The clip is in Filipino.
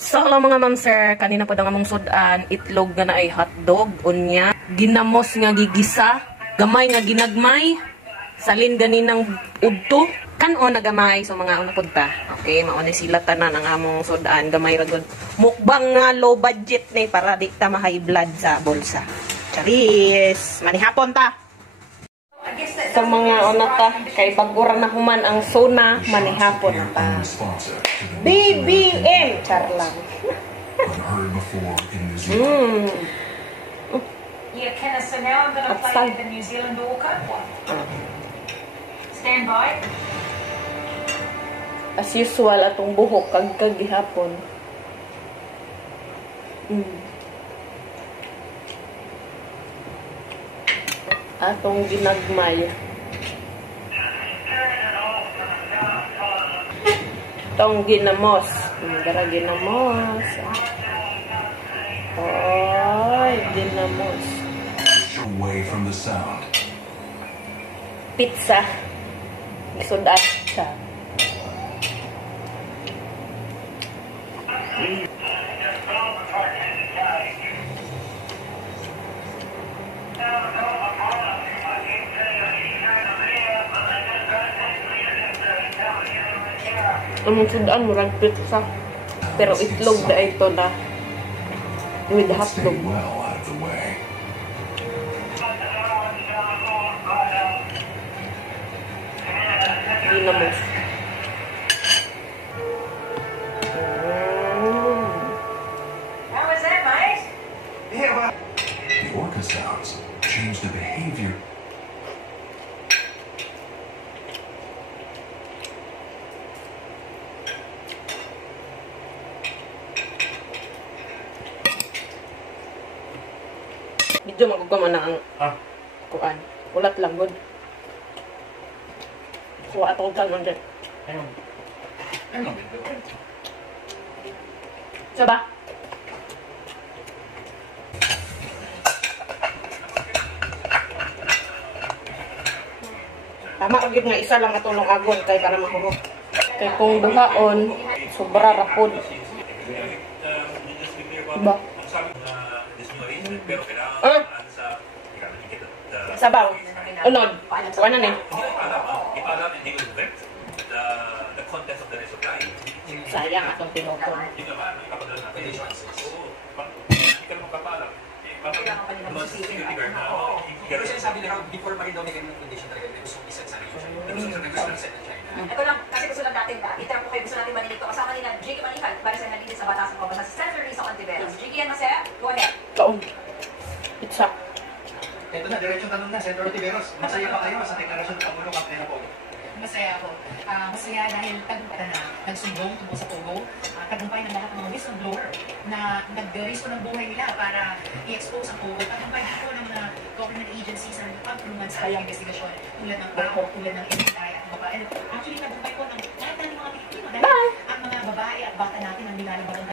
So, hello mga ma'am sir, kanina po daw among sudan, itlog nga na ay hotdog, unya, ginamos nga gigisa, gamay nga ginagmay, salin ganinang udto, kanon na gamay, so mga una punta. Okay, mauna sila tanan ang among sudan, gamay ragod. Mukbang nga low budget na para di ta ma-high blood sa bulsa. Charis, manihapon ta! Sa mga una ta, kay bagura na human ang sona, manihapon ta. BBM! Char lang. Yeah, Kenneth, so now I'm going to play the New Zealand Orca. Stand by. As usual, atong buhok, kagkag gihapon. Atong ginagmay. Atong ginamos. Gara ginamos. Oy, ginamos. Away from the sound. Pizza. Isudat siya. Among sudan, murag pizza. Pero itlog na ito na with hotdog. Well out of the way. Ginamos. How was that, mate? The orca sounds change the behavior. Medyo magugama na ang kuan. Ulat lang, good. Kuha atong kalman dyan. Saba? Tama kag nga isa lang atulong agon kay para mahurot. Kay kung duhaon, sobra rapod. Diba? Sabaw. Unod. Kuha na ni. Sayang atong tinukon. Pero sinasabi nila, before pa rin daw may ganyan condition talaga, may gusto iset sa rin. Ito lang, kasi gusto lang natin ba? Iterang po kayo, gusto natin manilito. Kasama nila, Jiggy Manihan, para sa nalinis sa batasan ko. Basta si Senator Risa Ontiveros. Jiggy yan, Masaya, go ahead. Kaon. Pizza. Ito na, diretsong tanong na, Senator Ontiveros, masaya pa kayo sa deklarasyon ng Pangulo Kampena po? Masaya ako. Masaya dahil tagumpay na nagsumbong tungkol sa Pogo. Tagumpay ng lahat ng mga whistleblower na nag-risko ng buhay nila para i-expose ang Pogo. Tagumpay dito ng mga government agencies na nagpapagtulungan sa investigasyon tulad ng PAO, tulad ng NBI at babae. Actually, tagumpay ko ng lahat ng mga Pilipino dahil ang mga babae at bata natin ang nilalabag